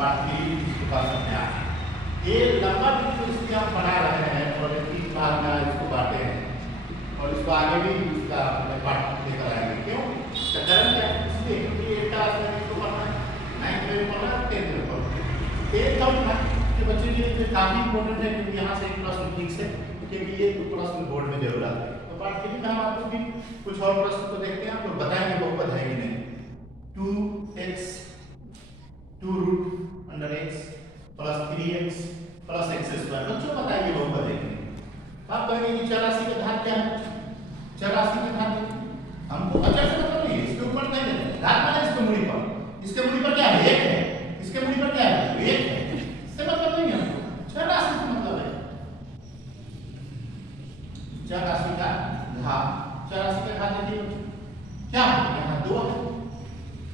Part 3 इसको पढ़ सकते हैं आप। ये लंबा वीडियो इसलिए हम पढ़ा रहे हैं और 3 भाग में इसको बांटे हैं और इसको आगे भी इसका पार्ट लेकर आएंगे। क्यों? इसका कारण क्या है? इसलिए क्योंकि एक क्लास में इसको पढ़ना है, 9th में पढ़ना है, 10th में पढ़ना है। 10th और 9th के बच्चे के लिए काफी इंपॉर्टेंट है क्योंकि यहाँ से एक प्रश्न फिक्स है क्योंकि ये प्रश्न बोर्ड में जरूर आता है। तो पार्ट 3 में हम आपको भी कुछ और प्रश्न तो देखते हैं, आपको बताएंगे बहुपद है कि नहीं। 2x 2 root under x plus 3x plus x square, बच्चों बताइए बहुपद है कि नहीं। आप कहेंगे कि चर राशि का घात क्या है? चर राशि का घात हमको अचर से मतलब नहीं, इसके ऊपर नहीं देते, घात माने इसके मूल पर, इसके मूल पर क्या है? 1 है, इसके मूल पर क्या है? 1 है, इससे मतलब नहीं है हमको, चर राशि से मतलब है। चर राशि का घात, चर राशि का घात देखिए क्या है? यहाँ 2 है,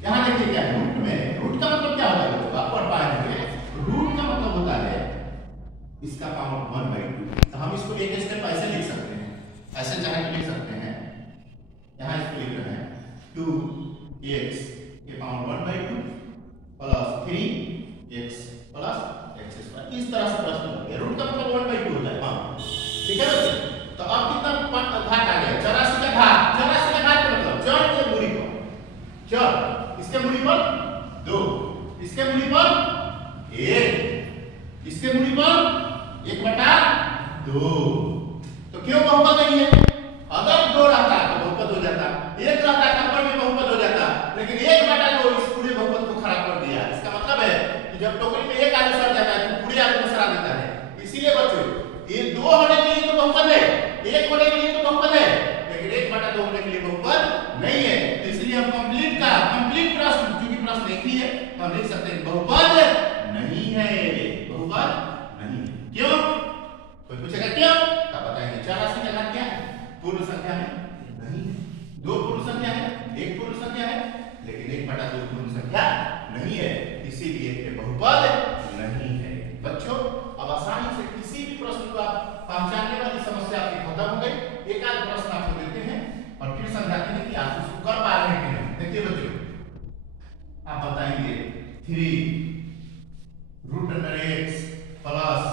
यहाँ देखिए क्या है? रूट में, रूट का मतलब क्या होता है? तो आप पढ़ पाएंगे, रूट का मतलब होता है इसका पावर 1/2। तो हम इसको एक स्टेप ऐसे लिख सकते हैं, ऐसे चाहे तो लिख सकते हैं, यहाँ इसको लिख रहे हैं 2x के power 1/2 plus 3x plus x square. इस तरह से प्रश्न हो गया, रूट का मतलब 1/2 होता है। हाँ ठीक है बच्चे। तो अब कितना घात आ गया? चर राशि का घात, चर राशि का घात का मतलब चर के मूल पर, चर इसके मूल पर 2, इसके मूल पर 1, इसके मूल पर 1/2। तो क्यों बहुपद नहीं है? अगर 2 रहता तो बहुपद हो जाता, 1 रहता तब पर भी बहुपद हो जाता, लेकिन 1/2 इस पूरे बहुपद को खराब कर दिया। इसका मतलब है कि जब टोकरी में एक आलू सड़ जाता है तो पूरे आलू को सड़ा देता है। इसीलिए बच्चों ये 2 होने के लिए तो बहुपद है, 1 होने के लिए तो बहुपद है, लेकिन 1/2 होने के लिए बहुपद नहीं है। तो इसलिए हम कंप्लीट प्रश्न, क्योंकि प्रश्न एक ही है, तो हम लिख सकते हैं बहुपद नहीं है, बहुपद नहीं। क्यों? कोई पूछेगा क्यों? तब बताएंगे। चर राशि का घात क्या है? पूर्ण संख्या है नहीं, 2 पूर्ण संख्या है, 1 पूर्ण संख्या है, लेकिन 1/2 पूर्ण संख्या नहीं है, इसीलिए ये बहुपद नहीं है। बच्चों अब आसानी से किसी भी प्रश्न को आप पहचानने वाली समस्या आपकी खत्म हो गई। एक आध प्रश्न आपको देते हैं और फिर समझाते हैं कि आप उसको कर पा रहे हैं कि नहीं। देखिए बच्चों, आप बताएंगे 3 root under x plus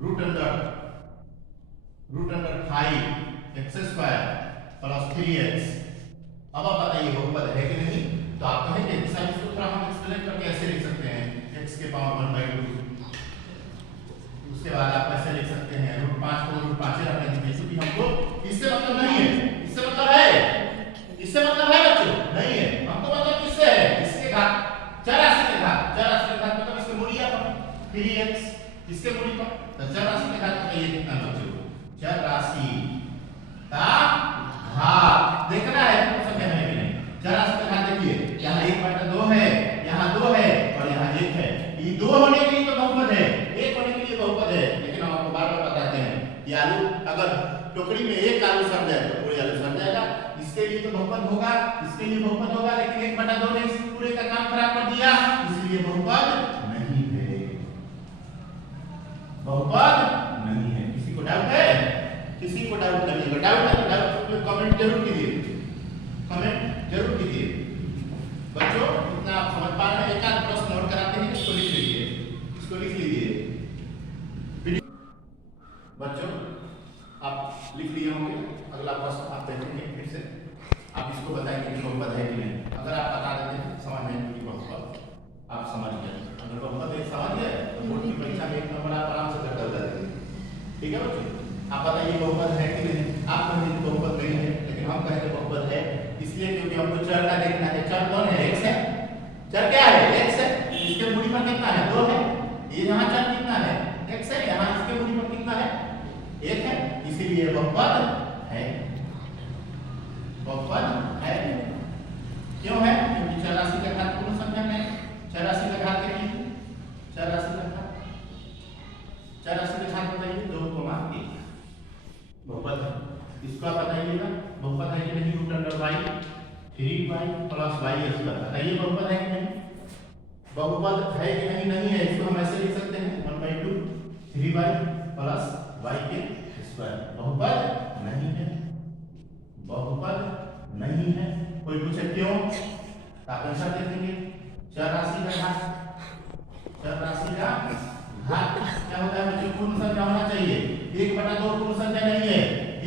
root under 5x square plus 3x। अब आप बताइए बहुपद है कि नहीं। तो आप कहेंगे सर इसको थोड़ा हम एक्सप्लेन करके ऐसे लिख सकते हैं, x के पावर 1/2, उसके बाद आप ऐसे लिख सकते हैं √5 को √5 रखने दीजिए, क्योंकि हमको इससे मतलब नहीं है, इससे मतलब है, इससे मतलब है बच्चों नहीं है, हमको मतलब किससे है? इसके घात, चर राशि के घात, चर राशि के घात मतलब इसके मूल्य पर 3x, इसके मूल्य पर, तो चर राशि के घात बताइए कितना बच्चों? चर राशि का घात देखना है, तो संख्या है कि नहीं। चर राशि का घात देखिए, यहाँ 1/2 है, यहाँ 2 है और यहाँ 1 है। ये 2 होने के लिए तो बहुपद है, 1 होने के लिए बहुपद है, लेकिन हम आपको बार-बार बताते हैं कि आलू अगर टोकरी में 1 आलू सड़ जाए तो पूरे आलू सड़ जाएगा, इसके लिए तो बहुपद होगा, इसके लिए बहुपद होगा, लेकिन 1/2 ने इस पूरे का काम खराब कर दिया, इसलिए बहुपद नहीं है, बहुपद नहीं है। किसी को डाउट है? किसी को डाउट करिएगा, डाउट है तो डाउट कमेंट जरूर कीजिए, कमेंट जरूर कीजिए। बच्चों इतना आप समझ पा रहे हैं? एक आध प्रश्न नोट कराते हैं, इसको लिख लीजिए, इसको लिख लीजिए। बच्चों आप लिख लिए होंगे, अगला प्रश्न आप देखेंगे फिर से, आप इसको बताएंगे कि बहुपद है कि नहीं। अगर आप बता देते हैं समझ में कि बहुपद आप समझ गए, अगर बहुपद एक समझ गए तो बोर्ड की परीक्षा में 1 नंबर आप आराम से कर देंगे। ठीक है बच्चों, आप बताइए बहुपद है कि नहीं। आप कहेंगे बहुपद नहीं है, लेकिन हम कहेंगे बहुपद है, इसलिए क्योंकि हमको चर का देखना है। चर कौन है? x है, चर क्या है? x है, इसके मूल पर कितना है? 2 है, ये यहाँ चर कितना है? x है, यहाँ इसके मूल पर कितना है? 1 है, इसीलिए बहुपद है, बहुपद है। क्यों है? क्योंकि चर राशि का घात पूर्ण संख्या में, चर राशि का घात देखिए, चर राशि का घात, चर राशि का घात बताइए 2,1 बहुपद है। इसको आप बताइएगा बहुपद है कि नहीं। Root under y 3y plus y square, बताइए बहुपद है कि नहीं। बहुपद है कि नहीं? नहीं है, इसको हम ऐसे लिख सकते हैं 1/2 3y प्लस y के स्क्वायर, बहुपद नहीं है, बहुपद नहीं है। कोई पूछे क्यों? आप आंसर देखेंगे चर राशि का घात, चर राशि का घात क्या होता है बच्चों? पूर्ण संख्या होना चाहिए। 1/2 पूर्ण संख्या नहीं है,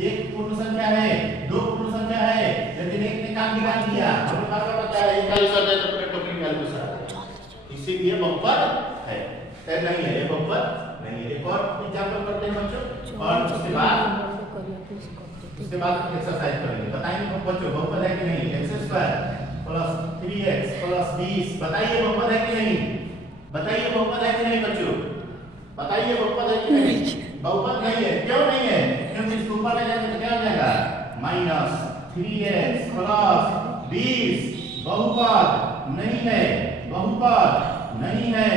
1 पूर्ण संख्या है, 2 पूर्ण संख्या है, लेकिन एक ने काम बिगाड़ दिया। हमें बार-बार बताया एक का यूज करते तो टोटल वैल्यू से इसीलिए बहुपद है। नहीं है, ये बहुपद नहीं है। एक और एग्जांपल करते हैं बच्चों, और उसके बाद एक्सरसाइज करेंगे। बताइए बच्चों बहुपद है कि नहीं? x² प्लस 3x प्लस 20 बताइए बहुपद है कि नहीं? बताइए बहुपद है कि नहीं बच्चों? बताइए बहुपद है कि नहीं? बहुपद नहीं है। क्यों नहीं है? क्योंकि इसको ऊपर ले जाएंगे तो क्या हो जाएगा? माइनस 3x प्लस 20 बहुपद नहीं है, बहुपद नहीं है।